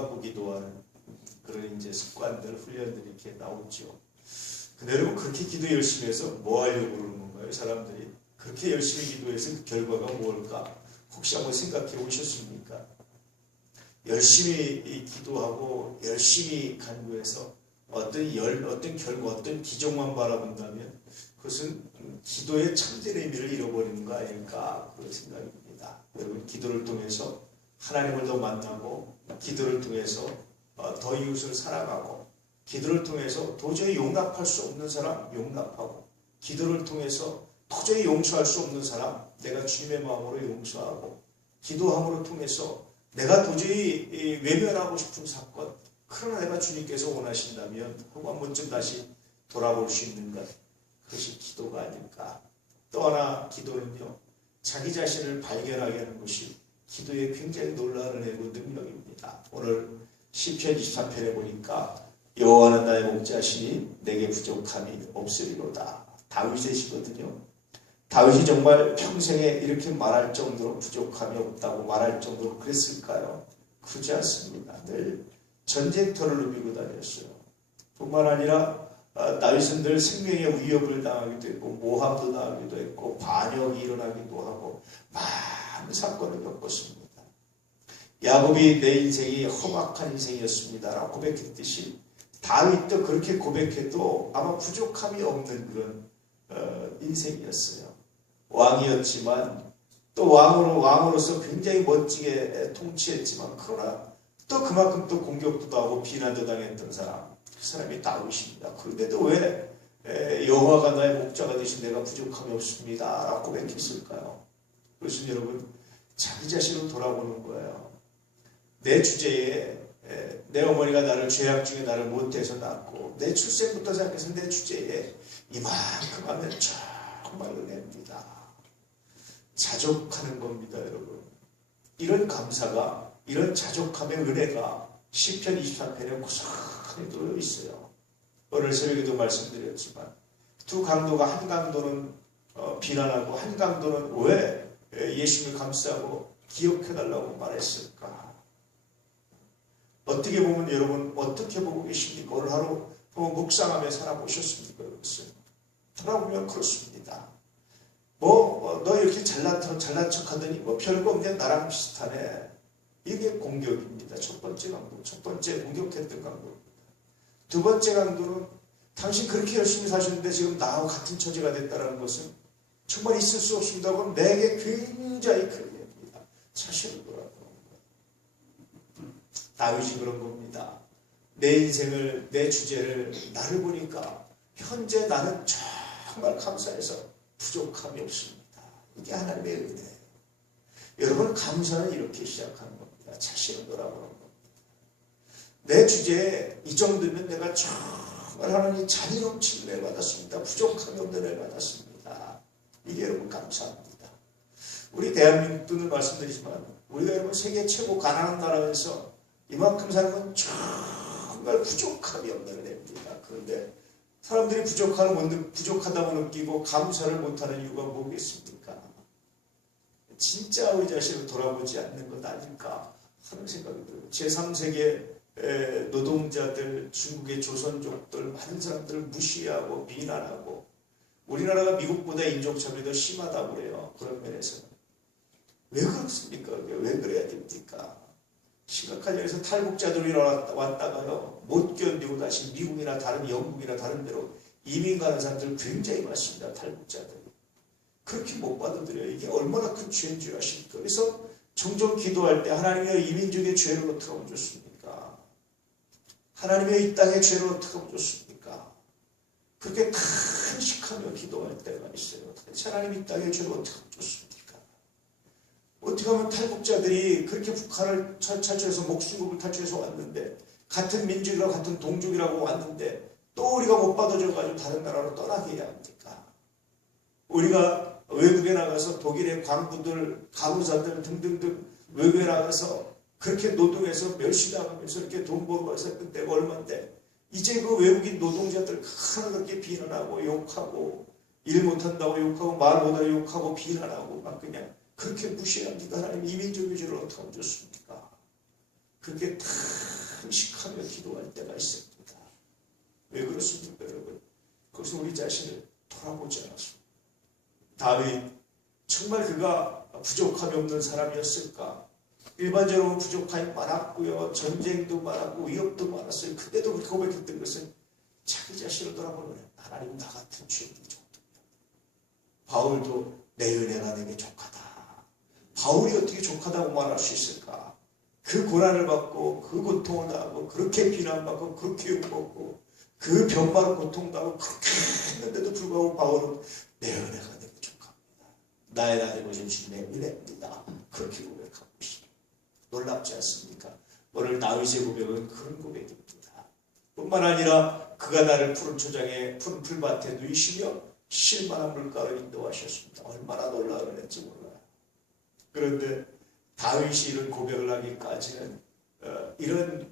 갖고 기도하는 그런 이제 습관들, 훈련들이 이렇게 나오죠. 근데 여러분 그렇게 기도 열심히 해서 뭐 하려고 그러는 건가요? 사람들이 그렇게 열심히 기도해서 그 결과가 뭘까? 혹시 한번 생각해 보셨습니까? 열심히 기도하고 열심히 간구해서 어떤 결과, 어떤 기적만 바라본다면 그것은 기도의 참된 의미를 잃어버리는 거 아닐까 그런 생각입니다. 여러분 기도를 통해서 하나님을 더 만나고 기도를 통해서 더 이웃을 사랑하고 기도를 통해서 도저히 용납할 수 없는 사람 용납하고 기도를 통해서 도저히 용서할 수 없는 사람 내가 주님의 마음으로 용서하고 기도함으로 통해서 내가 도저히 외면하고 싶은 사건 그러나 내가 주님께서 원하신다면 하고 한 번쯤 다시 돌아볼 수 있는 것 그것이 기도가 아닐까. 또 하나 기도는요 자기 자신을 발견하게 하는 것이 기도의 굉장히 놀라운 능력입니다. 오늘 시편 23편에 보니까 여호와는 나의 목자시니 내게 부족함이 없으리로다. 다윗의 시거든요. 다윗이 정말 평생에 이렇게 말할 정도로 부족함이 없다고 말할 정도로 그랬을까요? 그렇지 않습니다. 늘 전쟁터를 누비고 다녔어요. 뿐만 아니라 다윗은 늘 생명의 위협을 당하기도 했고 모함도 당하기도 했고 반역이 일어나기도 하고 많은 사건을 겪었습니다. 야곱이 내 인생이 험악한 인생이었습니다 라고 고백했듯이 다윗도 그렇게 고백해도 아마 부족함이 없는 그런 인생이었어요. 왕이었지만 또 왕으로서 굉장히 멋지게 통치했지만 그러나 또 그만큼 또 공격도 하고 비난도 당했던 사람 그 사람이 다윗입니다. 그런데도 왜 여호와가 나의 목자가 되신 내가 부족함이 없습니다 라고 고백했을까요? 그것은 여러분 자기 자신을 돌아보는 거예요. 내 주제에 내 어머니가 나를 죄악 중에 나를 못해서 낳고 내 출생부터 생각해서 내 주제에 이만큼 하면 정말 은혜입니다. 자족하는 겁니다, 여러분. 이런 감사가, 이런 자족함의 은혜가 시편 23편에 고스란히 들어 있어요. 오늘 새벽에도 말씀드렸지만 두 강도가 한 강도는 비난하고 한 강도는 왜 예수님을 감싸고 기억해달라고 말했을까? 어떻게 보면 여러분 어떻게 보고 계십니까? 오늘 하루 묵상하며 살아보셨습니까? 그것을 돌아보면 그렇습니다. 너 이렇게 잘난 척하더니 별거 없네 나랑 비슷하네. 이게 공격입니다. 첫 번째 강도, 첫 번째 공격했던 강도입니다. 두 번째 강도는 당신 그렇게 열심히 사셨는데 지금 나하고 같은 처지가 됐다는 것은 정말 있을 수 없습니다. 그럼 내게 굉장히 큰 일입니다. 자신을 돌아보는 거예요. 다윗이 그런 겁니다. 내 인생을, 내 주제를 나를 보니까 현재 나는 정말 감사해서 부족함이 없습니다. 이게 하나님의 은혜예요. 여러분 감사는 이렇게 시작하는 겁니다. 자신을 돌아보는 겁니다. 내 주제에 이 정도면 내가 정말 하나님 잔이 넘치는 은혜를 받았습니다. 부족함이 없는 은혜를 받았습니다. 이게 여러분 감사합니다. 우리 대한민국도 말씀드리지만 우리가 여러분 세계 최고 가난한 나라에서 이만큼 사는 건 정말 부족함이 없는 은혜입니다. 그런데 사람들이 부족하다고 느끼고 감사를 못하는 이유가 뭐겠습니까? 진짜 우리 자신을 돌아보지 않는 것 아닐까 하는 생각이 들어요. 제3세계 노동자들, 중국의 조선족들, 많은 사람들을 무시하고 비난하고 우리나라가 미국보다 인종차별이 더 심하다고 그래요. 그런 면에서는. 왜 그렇습니까? 왜 그래야 됩니까? 심각한 점에서 탈북자들이 왔다가요 못 견디고 다시 미국이나 다른 영국이나 다른 데로 이민 가는 사람들 굉장히 많습니다. 탈북자들 그렇게 못 받아들여요. 이게 얼마나 큰 죄인 줄 아십니까? 그래서 종종 기도할 때 하나님의 이민족의 죄를 어떻게 하면 좋습니까? 하나님의 이 땅의 죄를 어떻게 하면 좋습니까? 그렇게 간식하며 기도할 때가 있어요. 하나님 이 땅의 죄를 어떻게 하면 좋습니까? 어떻게 하면 탈북자들이 그렇게 북한을 탈출해서 목숨국을 탈출해서 왔는데 같은 민족이라고 같은 동족이라고 왔는데 또 우리가 못 받아줘가지고 다른 나라로 떠나게 해야 합니까? 우리가 외국에 나가서 독일의 광부들, 가부사들 등등등 외국에 나가서 그렇게 노동해서 멸시당하면서 이렇게 돈 벌고 해서 그때가 얼마인데 이제 그 외국인 노동자들 하나 그렇게 비난하고 욕하고 일 못한다고 욕하고 말 못하고 욕하고 비난하고 막 그냥 그렇게 무시합니다. 하나님 이민족의 죄를 어떻게 하면 좋습니까? 그렇게 다 금식하며 기도할 때가 있습니다. 왜 그렇습니까, 여러분? 그것은 우리 자신을 돌아보지 않았습니다. 다윗, 정말 그가 부족함이 없는 사람이었을까? 일반적으로 부족함이 많았고요. 전쟁도 많았고 위협도 많았어요. 그때도 그렇게 고백했던 것은 자기 자신을 돌아보는 하나님, 나 같은 죄인이 정도입니다. 바울도 내 은혜가 내게 족하다. 바울이 어떻게 족하다고 말할 수 있을까? 그 고난을 받고 그 고통을 당하고 그렇게 비난받고 그렇게 욕먹고 그 병마로 고통당하고 그렇게 했는데도 불구하고 바울은 내 은혜가 내게 족합니다. 나의 나되고 주님의 은혜입니다. 그렇게 고백합니다. 놀랍지 않습니까? 오늘 다윗의 고백은 그런 고백입니다. 뿐만 아니라 그가 나를 푸른 초장에 푸른 풀밭에 누이시며 실만한 물가로 인도하셨습니다. 얼마나 놀라운 은혜인지 몰라요. 그런데 다윗이 이런 고백을 하기까지는 이런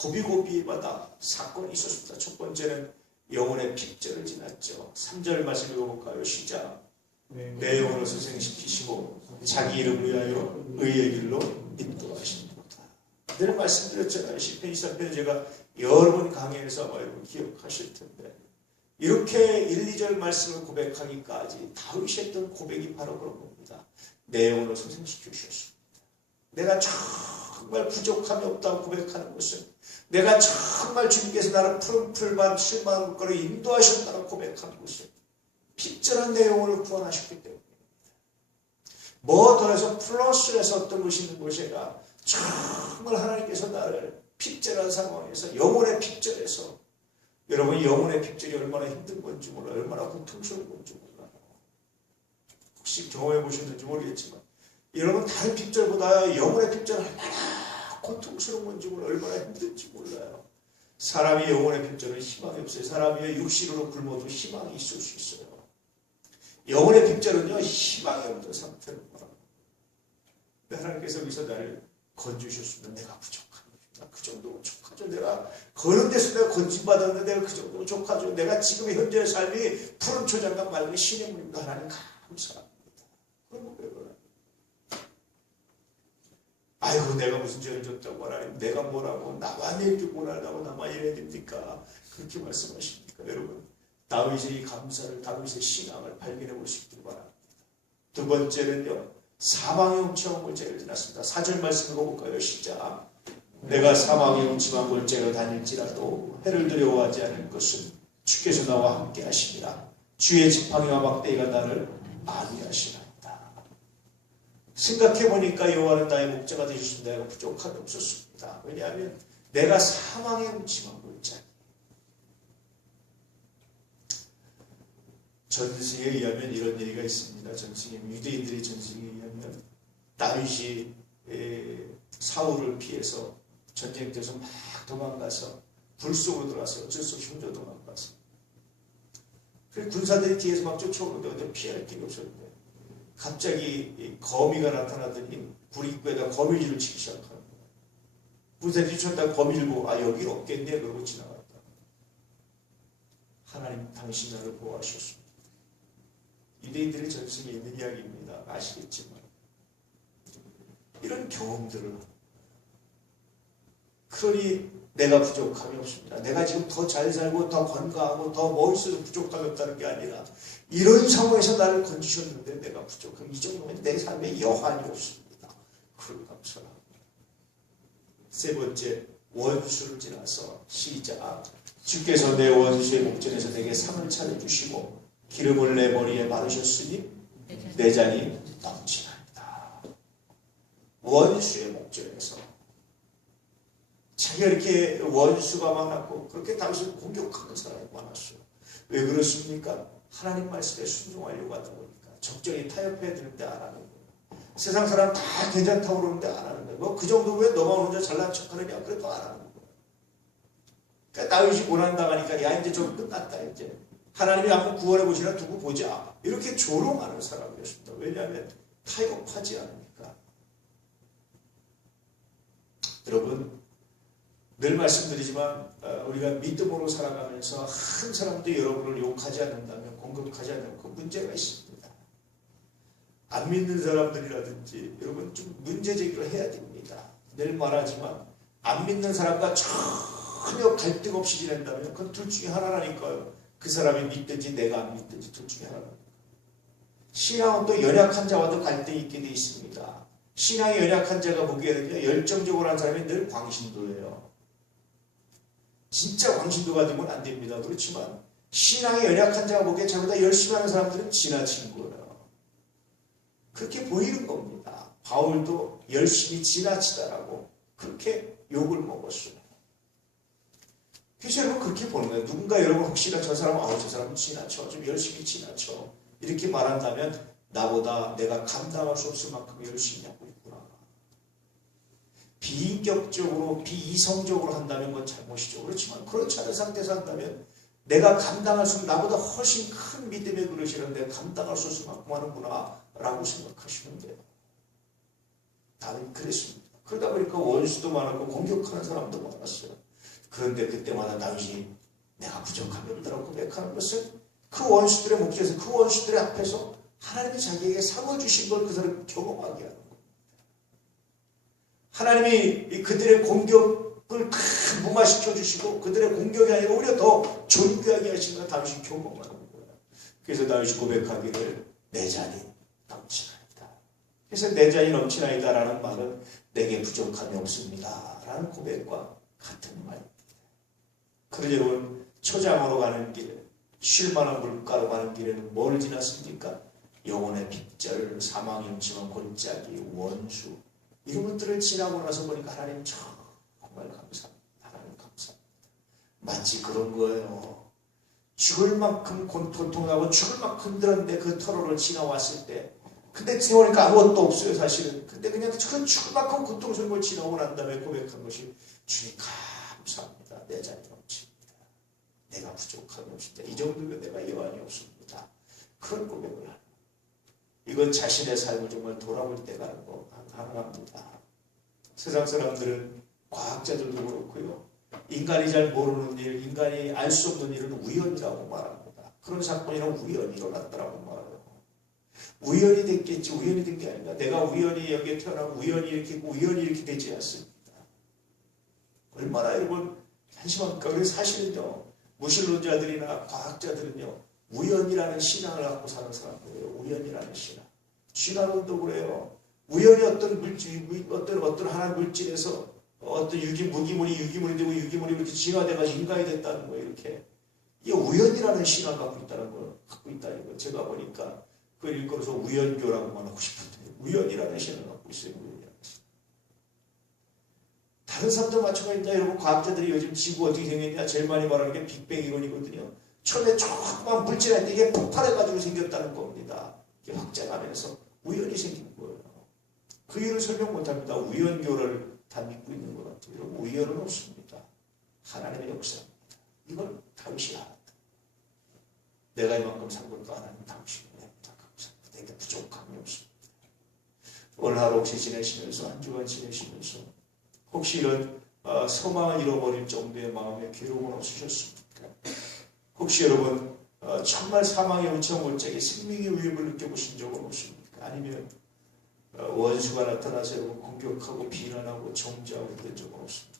고비고비마다 사건이 있었습니다. 첫 번째는 영혼의 핍절을 지났죠. 3절 말씀 읽어볼까요? 시작. 내 영혼을 소생시키시고 자기 이름을 위하여 의의 길로 인도하십니다. 늘 말씀드렸잖아요. 시편 23편에 제가 여러 번 강의해서 여러분 기억하실 텐데 이렇게 1, 2절 말씀을 고백하기까지 다윗이 했던 고백이 바로 그런 겁니다. 내 영혼을 소생시켜 주셨습니다. 내가 정말 부족함이 없다고 고백하는 것은 내가 정말 주님께서 나를 푸른 풀밭 실망한 물가로 인도하셨다고 고백하는 것은 핍절한 내 영혼을 구원하셨기 때문입니다. 뭐 더해서 플러스에서 어떤 것이 있는 것이 아니라 정말 하나님께서 나를 핍절한 상황에서 영혼의 핍절에서 여러분 영혼의 핍절이 얼마나 힘든 건지 몰라요. 얼마나 고통스러운 건지 몰라요. 혹시 경험해 보셨는지 모르겠지만 여러분 다른 핍절보다 영혼의 핍절 얼마나 고통스러운 건지 몰라요. 얼마나 힘든지 몰라요. 사람이 영혼의 핍절은 희망이 없어요. 사람이 육신으로 굶어도 희망이 있을 수 있어요. 영혼의 핍절은요 희망이 없는 상태로 말합니다. 하나님께서 여기서 나를 건지셨으면 내가 부족합니다. 그 정도 족하죠. 내가 그런 데서 내가 건진받았는데 내가 그 정도 족하죠. 내가 지금 현재의 삶이 푸른 초장과 맑은 신의 물입니다. 하나님 감사합니다. 그런 고백을 아이고 내가 무슨 죄를 졌다고 하나님 내가 뭐라고 나만 이렇게 고난하고 나만 이래야 됩니까? 그렇게 말씀하십니까? 여러분 다윗의 이 감사를 다윗의 신앙을 발견해 볼 수 있기를 바랍니다. 두 번째는요 사망의 훔쳐온 골짜기를 지났습니다. 4절 말씀 읽어볼까요? 시작. 내가 사망의 훔침한 골짜기로 다닐지라도 해를 두려워하지 않을 것은 주께서 나와 함께 하시니라. 주의 지팡이와 막대기가 나를 안위하시나이다. 생각해보니까 여호와는 나의 목자가 되셨습니다. 내가 부족함이 없었습니다. 왜냐하면 내가 사망의 훔침한 골짜기. 전승에 의하면 이런 얘기가 있습니다. 전승에 유대인들의 전승에 의하면 다윗이 사울을 피해서 전쟁터에서 막 도망가서 불 속으로 들어가서 어쩔 수 없이 혼자 도망가서 군사들이 뒤에서 막 쫓아오는데 어디 피할 길이 없었는데 갑자기 거미가 나타나더니 굴 입구에다 거미줄을 치기 시작하는 거예요. 군사들이 쫓다가 거미줄 보고 아 여기 없겠네 그러고 지나갔다. 하나님 당신 나를 보호하셨습니다. 유대인들의 전승에 있는 이야기입니다. 아시겠지만 이런 경험들을 그러니 내가 부족함이 없습니다. 내가 지금 더 잘 살고 더 건강하고 더 멋있어서 부족함이 없다는 게 아니라 이런 상황에서 나를 건지셨는데 내가 부족함 이 정도면 내 삶에 여한이 없습니다. 그걸 감사합니다. 세 번째 원수를 지나서 시작. 주께서 내 원수의 목전에서 내게 상을 차려주시고 기름을 내 머리에 바르셨으니 내 잔이 넘치나이다. 원수의 목전에서 자기가 이렇게 원수가 많았고 그렇게 당신을 공격하는 사람이 많았어요. 왜 그렇습니까? 하나님 말씀에 순종하려고 하다 보니까 적정히 타협해야 되는데 안 하는 거예요. 세상 사람 다 괜찮다고 그러는데 안 하는 거예요. 뭐 그 정도 왜 너만 혼자 잘난 척하느냐 그래도 안 하는 거예요. 그러니까 다윗이 고난당하니까 야 이제 좀 끝났다 이제 하나님이 한번 구원해 보시나 두고 보자 이렇게 조롱하는 사람이었습니다. 왜냐하면 타협하지 않으니까. 여러분 늘 말씀드리지만 우리가 믿음으로 살아가면서 한 사람도 여러분을 욕하지 않는다면 공격하지 않으면 그 문제가 있습니다. 안 믿는 사람들이라든지 여러분 좀 문제 제기를 해야 됩니다. 늘 말하지만 안 믿는 사람과 전혀 갈등 없이 지낸다면 그건 둘 중에 하나라니까요. 그 사람이 믿든지 내가 안 믿든지 둘 중에 하나라니까요. 신앙은 또 연약한 자와도 갈등이 있게 돼 있습니다. 신앙이 연약한 자가 보기에는요, 열정적으로 한 사람이 늘 광신도예요. 진짜 광신도가 되면 안 됩니다. 그렇지만 신앙이 연약한 자가 보기에 자기보다 열심히 하는 사람들은 지나친 거예요. 그렇게 보이는 겁니다. 바울도 열심히 지나치다라고 그렇게 욕을 먹었어요. 그래서 여러분 그렇게 보는 거예요. 누군가 여러분 혹시나 저 사람은 저 사람은 지나쳐. 좀 열심히 지나쳐. 이렇게 말한다면 나보다 내가 감당할 수 없을 만큼 열심히 하고 있구나. 비인격적으로 비이성적으로 한다면 그건 잘못이죠. 그렇지만 그렇지 않은 상태에서 한다면 내가 감당할 수 없는 나보다 훨씬 큰 믿음의 그릇이라 내가 감당할 수 없을 만큼 하는구나 라고 생각하시면 돼요. 다른 그랬습니다. 그러다 보니까 원수도 많았고 공격하는 사람도 많았어요. 그런데 그때마다 당신이 내가 부족함이 없다고 고백하는 것은 그 원수들의 목전에서 그 원수들의 앞에서 하나님이 자기에게 상을 주신 걸 그 사람이 경험하게 하는 겁니다. 하나님이 그들의 공격을 다 무마시켜 주시고 그들의 공격이 아니라 오히려 더 존귀하게 하시는 걸 당신이 경험하는 거예요. 그래서 다윗이 고백하기를 내 잔이 넘치나이다. 그래서 내 잔이 넘치나이다 라는 말은 내게 부족함이 없습니다 라는 고백과 같은 말입니다. 그러자 여러분 초장으로 가는 길 쉴만한 물가로 가는 길에는 뭘 지났습니까? 영혼의 빗절, 사망의 음침한 골짜기, 원수 이런 것들을 지나고 나서 보니까 하나님 정말 감사합니다. 하나님 감사합니다. 마치 그런 거예요. 죽을 만큼 고통하고 죽을 만큼 힘들었는데 그 터널을 지나왔을 때 근데 지나오니까 아무것도 없어요 사실은. 근데 그냥 그 죽을 만큼 고통스러운 걸 지나오고 난 다음에 고백한 것이 주님 감사합니다. 내 잔이 넘칩니다. 내가 부족함이 없습니다. 이 정도면 내가 여한이 없습니다. 그런 고백을 하는 이건 자신의 삶을 정말 돌아볼 때 가는 거 가능합니다. 세상 사람들은 과학자들도 그렇고요. 인간이 잘 모르는 일, 인간이 알 수 없는 일은 우연이라고 말합니다. 그런 사건이란 우연히 일어났다라고 말해요. 우연이 됐겠지 우연이 된 게 아니라 내가 우연히 여기에 태어나고 우연히 이렇게 있고 우연히 이렇게 되지 않습니다. 얼마나 여러분 한심합니까? 그래서 사실은요. 무신론자들이나 과학자들은요. 우연이라는 신앙을 갖고 사는 사람들이에요. 우연이라는 신앙. 신앙론도 그래요. 우연히 어떤 물질, 어떤 하나의 물질에서 어떤 무기물이 유기물이 되고 유기물이 이렇게 진화돼가지고 인간이 됐다는 거예요. 이렇게. 이게 우연이라는 신앙을 갖고 있다는 걸 갖고 있다는 거예요. 제가 보니까 그걸 일컬어서 우연교라고만 하고 싶은데 우연이라는 신앙을 갖고 있어요. 우연이라는 신앙. 다른 사람도 마찬가지입니다. 여러분 과학자들이 요즘 지구 어떻게 생겼냐 제일 많이 말하는 게 빅뱅 이론이거든요. 처음에 조그만 물질할 때 이게 폭발해가지고 생겼다는 겁니다. 이게 확장하면서 우연히 생긴 거예요. 그 이유를 설명 못합니다. 우연교를 다 믿고 있는 것 같아요. 여러분 우연은 없습니다. 하나님의 역사입니다. 이걸 당신이 알았다. 내가 이만큼 산 것도 하나님 당신이 냅니다. 감사합니다. 내게 부족함이 없습니다. 오늘 하루 혹시 지내시면서 한 주간 지내시면서 혹시 이런 소망을 잃어버릴 정도의 마음의 괴로움은 없으셨습니까? 혹시 여러분 정말 사망의 음침한 골짜기 생명의 위협을 느껴보신 적은 없습니까? 아니면 원수가 나타나서 여러분 공격하고 비난하고 정죄하고 그런 적은 없습니까?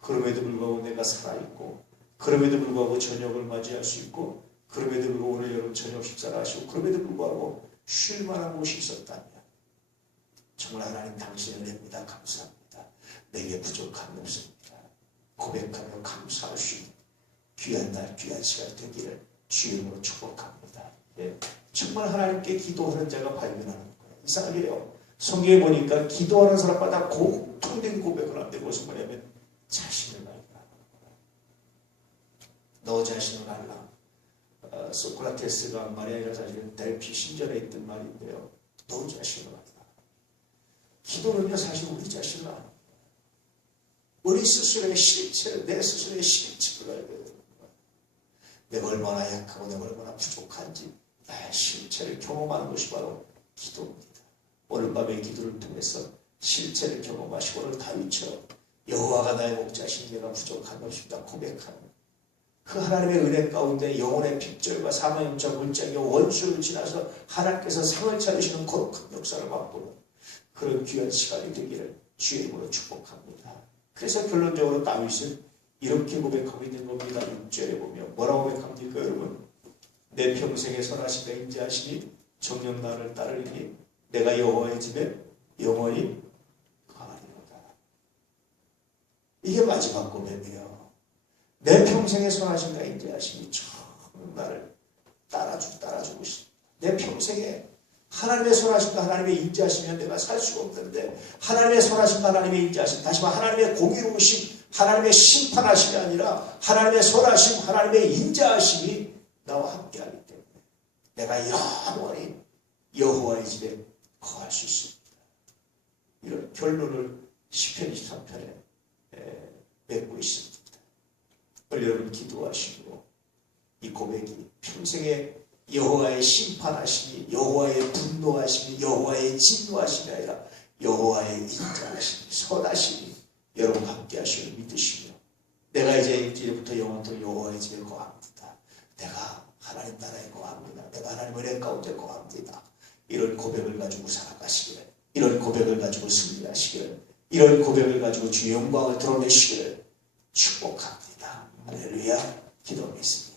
그럼에도 불구하고 내가 살아있고 그럼에도 불구하고 저녁을 맞이할 수 있고 그럼에도 불구하고 오늘 여러분 저녁 식사를 하시고 그럼에도 불구하고 쉴 만한 곳이 있었다면 정말 하나님 당신을 냅니다. 감사합니다. 내게 부족함이 없습니다. 고백하며 감사할 수 있는 귀한 날 귀한 시간 되기를 주님으로 축복합니다. 예. 정말 하나님께 기도하는 자가 발견하는 거예요. 이상하게요. 성경에 보니까 기도하는 사람마다 공통된 고백을 한데 무슨 말이냐면 자신을 발견하는 거예요. 너 자신을 알라. 소크라테스가 말이 아니라 사실은 델피 신전에 있던 말인데요. 너 자신을 알라. 기도는요 사실 우리 자신을 아는 거예요. 우리 스스로의 실체를 내 스스로의 실체를 알게 되는 거예요. 내가 얼마나 약하고 내가 얼마나 부족한지 나의 실체를 경험하는 것이 바로 기도입니다. 오늘 밤의 기도를 통해서 실체를 경험하시고 오늘 다윗처럼 여호와가 나의 목자시니 내가 부족함이 없습니다. 고백하는 그 하나님의 은혜 가운데 영혼의 빗절과 사망의 음침한 골짜기와 원수를 지나서 하나님께서 상을 차리시는 거룩한 역사를 맛보는 그런 귀한 시간이 되기를 주의 이름으로 축복합니다. 그래서 결론적으로 다윗은 이렇게 고백하고 있는 겁니다. 6절에 보면 뭐라고 고백합니까 여러분? 내 평생에 선하시가 인자하시니 정녕 나를 따르리니 내가 여호와의 집에 영원히 거하리로다. 이게 마지막 고백이에요. 내 평생에 선하신가 인자하시니 정녕 나를 따라주고 싶다. 내 평생에 하나님의 선하심과 하나님의 인자하시면 내가 살 수가 없는데 하나님의 선하심과 하나님의 인자하심, 다시 말해 하나님의 공의로우심, 하나님의 심판하심이 아니라 하나님의 선하심, 하나님의 인자하심이 나와 함께하기 때문에 내가 영원히 여호와의 집에 거할 수 있습니다. 이런 결론을 시편 23편에 맺고 있습니다. 여러분 기도하시고 이 고백이 평생에 여호와의 심판하심이, 여호와의 분노하심이, 여호와의 진노하심이 아니라 여호와의 인자하심이, 선하심이 여러분 함께 하시길 믿으시며 내가 이제부터 영원토록 여호와의 집에 거합니다. 내가 하나님 나라에 거합니다. 내가 하나님 은혜 가운데 거합니다. 이런 고백을 가지고 살아가시기를, 이런 고백을 가지고 승리하시기를, 이런 고백을 가지고 주의 영광을 드러내시기를 축복합니다. 할렐루야. 기도하겠습니다.